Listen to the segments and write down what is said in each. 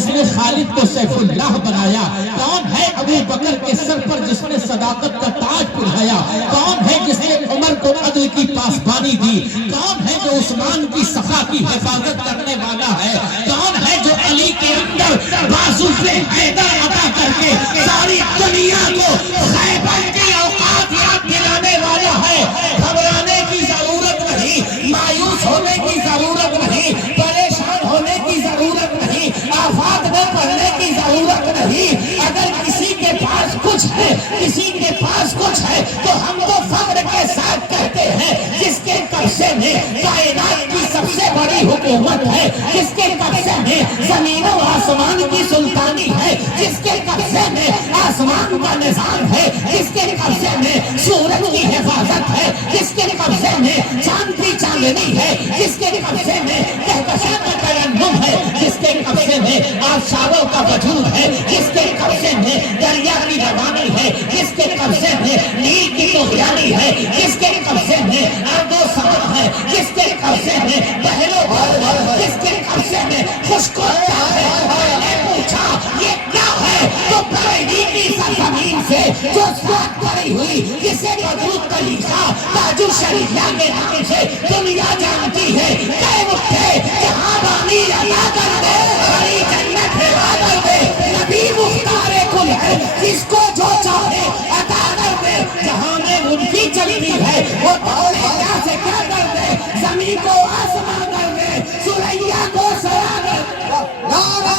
جس نے خالد کو سیف اللہ بنایا؟ کون ہے ابو بکر کے سر پر جس نے صداقت کا تاج پہنایا؟ کون ہے جس نے عمر کو عدل کی پاسبانی دی؟ کون ہے جو عثمان کی صفا کی حفاظت کرنے والا ہے؟ کون ہے جو علی کے اندر بازو پہ حیدر عطا کر کے ساری دنیا کو خیبر کی اوقات یاد دلانے والا ہے؟ گھبرانے کی ضرورت نہیں، مایوس ہونے کی ضرورت نہیں، پریشان ہونے کی ضرورت نہیں، آفات میں پڑھنے کی ضرورت نہیں۔ اگر کسی کے پاس کچھ ہے، کسی کے پاس کچھ ہے تو ہم تو فخر کے ساتھ کہتے ہیں جس کے قبضے میں کائنات کی سب سے بڑی حکومت ہے، جس کے قبضے میں زمین و آسمان کی سلطانی ہے، جس کے قبضے میں آسمان کا نظام ہے، جس کے قبضے میں سورج کی حفاظت ہے، جس کے قبضے میں چاند کی چاندنی ہے، جس کے قبضے میں کہکشاں کا ترنم ہے، جس کے قبضے میں آفتابوں کا وجود ہے، جس کے قبضے میں دریا کی روانی ہے، جس کے قبضے میں نیل کی طغیانی ہے، جس کے قبضے میں ارض و سما ہے، جس کے قبضے میں بحر و بحر ہے، جس کے قبضے میں خشک و تر ہے۔ میں نے پوچھا یہ کیا ہے؟ تو پہلی کی سرزمین سے جو ساتھ پڑی ہوئی جسے وجود طریقہ تاج الشریعہ کے نام سے دنیا جانتی ہے، کہ اٹھے جہاں بانی عطا کر دے، بڑی جنت ہوا کر دے، نبی مختار کل ہے، جس کو جو چاہے عطا کر دے، جہاں میں ان کی چلتی ہے وہ کیا سے کیا کر دے، زمین کو آسمان کر دے، سریا کو سرا کر دے۔ نعرہ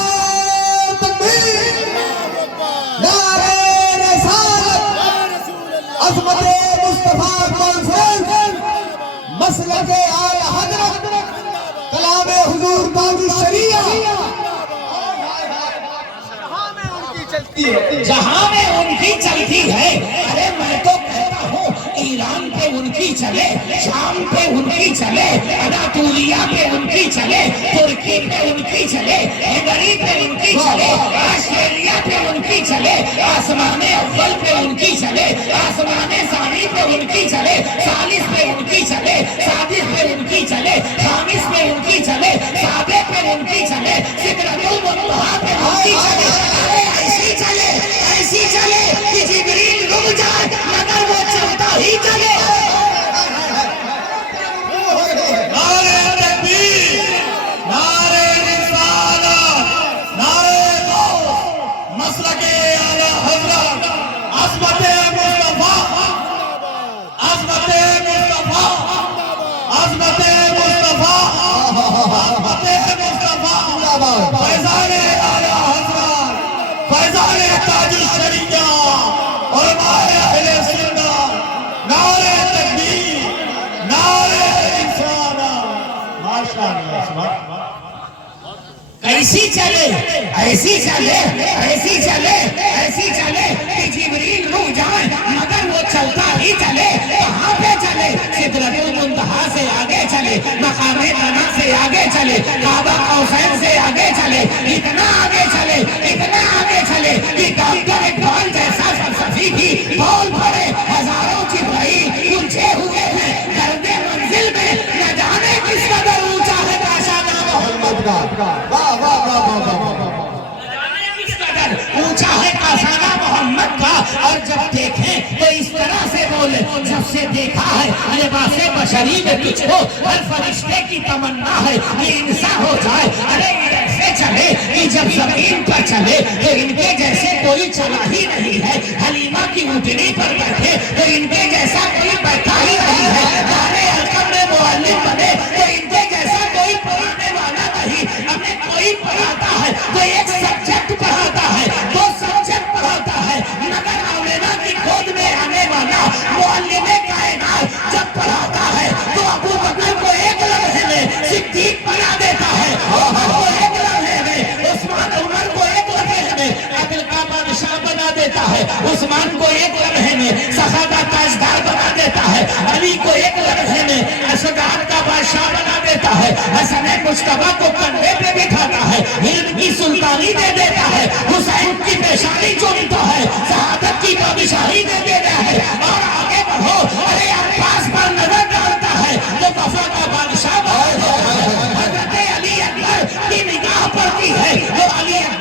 تکبیر، نعرہ رسالت، عظمت مصطفیٰ کانفرنس، مسلک اعلی حضرت، کلام حضور تاج الشریعہ، جہاں میں ان کی چلتی ہے۔ ارے میں تو کہتا ہوں ایران پہ ان کی چلے، شام پہ ان کی چلے، اناطولیہ پہ ان کی چلے، ترکی پہ ان کی چلے، ہنگری پہ ان کی چلے، آسٹریلیا پہ ان کی چلے، آسمان اول پہ ان کی چلے، آسمان ثانی پہ ان کی چلے، ثالث پہ ان کی چلے، سادس پہ ان کی چلے، خامس پہ ان کی چلے، سابع پہ ان کی چلے، سدرۃ المنتہا پہ ان کی چلے۔ ارے ایسی چلے، ایسی چلے کہ جبریل رک جائے مگر وہ چلتا ہی چلے۔ نعرہ تکبیر، نعرہ رسالت، نعرہ غوث، مسلک اعلی حضرت، عظمت مصطفیٰ، عظمت مصطفیٰ، عظمت مصطفیٰ، عظمت مصطفیٰ، فیضان اعلی حضرت، فیضان تاج الشریعہ، علماء اہل سنت، نعرہ تکبیر، نعرہ رسالت، ماشاءاللہ سبحان اللہ۔ ایسی چلے، ایسی چلے، ایسی چلے، ایسی چلے کہ جبریل رک جائے مگر وہ چلتا ہی چلے۔ کہاں پہ چلے؟ سدرۃ المنتہا سے آگے چلے، مقام دنا سے آگے چلے، کعبہ قوسین سے آگے چلے، اتنا آگے چلے، اتنا آگے چلے کہ ڈاکٹر اقبال جیسا فلسفی بھی بول پڑے ہزاروں جبرائیل الجھے ہوئے ہیں گرد منزل میں، نہ جانے کس قدر اونچا ہے کاشانہ محمد کا، واہ واہ واہ واہ واہ، کس قدر اونچا ہے کاشانہ محمد کا۔ اور جب دیکھیں تو اس طرح سے بولے، جب سے دیکھا ہے لباس بشری میں تجھ کو، ہر فرشتے کی تمنا ہے یہ انسان ہو جائے۔ ارے ایسے چلے کہ جب زمین پر چلے تو ان کے جیسے کوئی چلا ہی نہیں ہے، حلیمہ کی اونٹنی پر بیٹھے تو ان کے جیسا کوئی بیٹھا ہی نہیں ہے، دارِ القم میں معلم بنے تو ان کے جیسا کوئی پڑھانے والا نہیں۔ ہمیں کوئی پڑھاتا ہے تو ایک سبجیکٹ پڑھاتا ہے، دو سبجیکٹ پڑھاتا ہے، مگر آمینہ کی گود میں آنے والا معلم کائنات جب پڑھاتا ہے تو ابو بکر کو ایک لمحے میں صدیق بنا دیتا ہے، عمر کو ایک لمحے میں، عثمان عمر کو ایک لمحے میں عدل کا بادشاہ بنا دیتا ہے، عثمان کو ایک لمحے میں سخا کا تاجدار بنا دیتا ہے، علی کو ایک لمحے میں اشغال کا بادشاہ بنا دیتا ہے، حسن مجتبیٰ کو کندھے پہ بٹھاتا ہے، علم کی سلطانی دے دیتا ہے، حسین کی پیشانی چومتا ہے، شہادت کی بادشاہی دے دیتا ہے۔ اور آگے بڑھو، ارے عباس پر نظر ڈالتا ہے تو وفا کا بادشاہ بنا دیتا ہے، حضرت علی اکبر کی نگاہ پڑتی ہے تو علی اکبر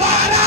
12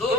2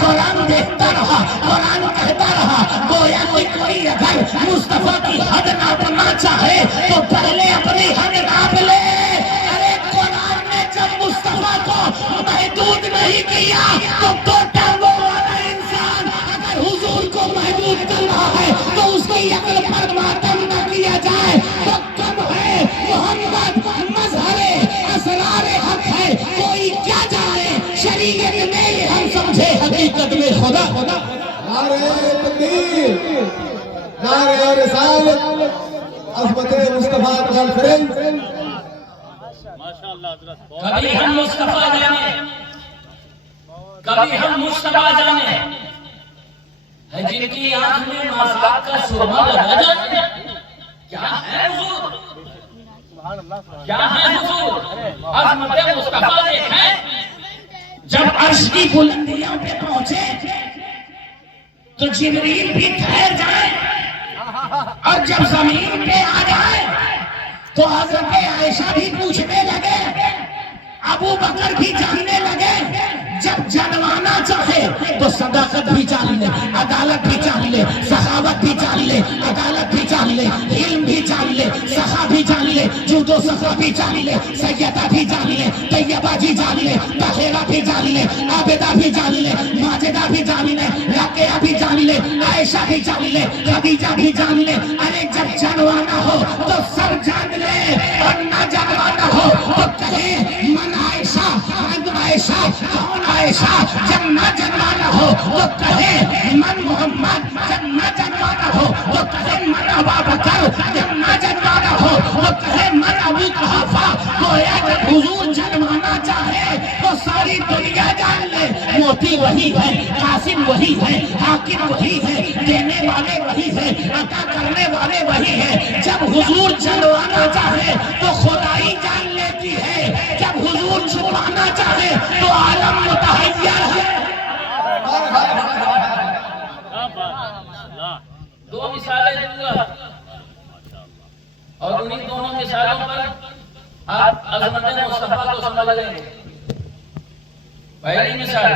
قرآن دیکھتا رہا، قرآن کہتا رہا، گویا کہ کوئی اگر مصطفیٰ کی حد ناپنا چاہے تو پہلے اپنی حد ناپ لے۔ ارے قرآن نے جب مصطفیٰ کو محدود نہیں کیا تو ٹانگوں والا انسان اگر حضور کو محدود کر رہا ہے تو اس کی عقل پر ماتم نہ کیا جائے تو کم ہے۔ محمد مظہر اسرار حق ہے، کوئی کیا جائے شریعت میں یہ ہم سمجھے حقیقت میں خدا۔ نعرہ تکبیر، نعرہ رسالت، عظمت مصطفیٰ کانفرنس۔ کبھی ہم مصطفیٰ جانے، کبھی ہم مصطفیٰ جانے، ہے جن کی آنکھ میں مذاق کا سرما لگا جانے۔ کیا ہے حضور؟ کیا ہے حضور؟ عظمت مصطفیٰ دیکھیں۔ جب عرش کی بلندیوں پہ پہنچے تو جبریل بھی ٹھہر جائے، اور جب زمین پہ آ جائے تو حضرت عائشہ بھی پوچھنے لگے، ابو بکر بھی جاننے لگے۔ جب جنوانا چاہے تو صداقت بھی جان لے، عدالت بھی جان لے، سخاوت بھی جان لے، عدالت بھی جان لے، علم بھی جان لے، سخا بھی جان لے، جود و سخا بھی جان لے، سیدہ بھی جان لے، طیبہ بھی جان لے، طاہرہ بھی جان لے، عابدہ بھی جان لے، ماجدہ بھی جان لے، راقیہ بھی جان لے، عائشہ بھی جان لے، خدیجہ بھی جان لے۔ ارے جب جنوانا ہو تو سب جان لے، اور نہ جنوانا ہو تو کہے من عائشہ، من عائشہ، کون عائشہ؟ جب نہ جنوانا ہو تو کہے من محمد، جب نہ جنوانا ہو تو کہے من ابوبکر، جب نہ جنوانا ہو تو کہے من ابو قحافہ۔ گویا جب حضور جنوانا چاہے تو ساری دنیا جان لے، موتی وہی ہے، قاسم وہی ہے، حاکم وہی ہے، دینے والے وہی ہے، عطا کرنے والے وہی ہے۔ جب حضور جنوانا چاہے تو خدائی جان لیتی ہے، جب حضور چھپانا چاہے تو عالم متحیر ہے۔ دو مثالیں دوں گا اور انہی دونوں مثالوں پر آپ عظمت مصطفیٰ کو سمجھ لیں گے۔ پہلی مثال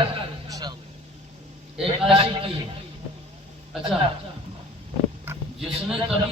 ایک عاشق کی ہے، اچھا جس نے کبھی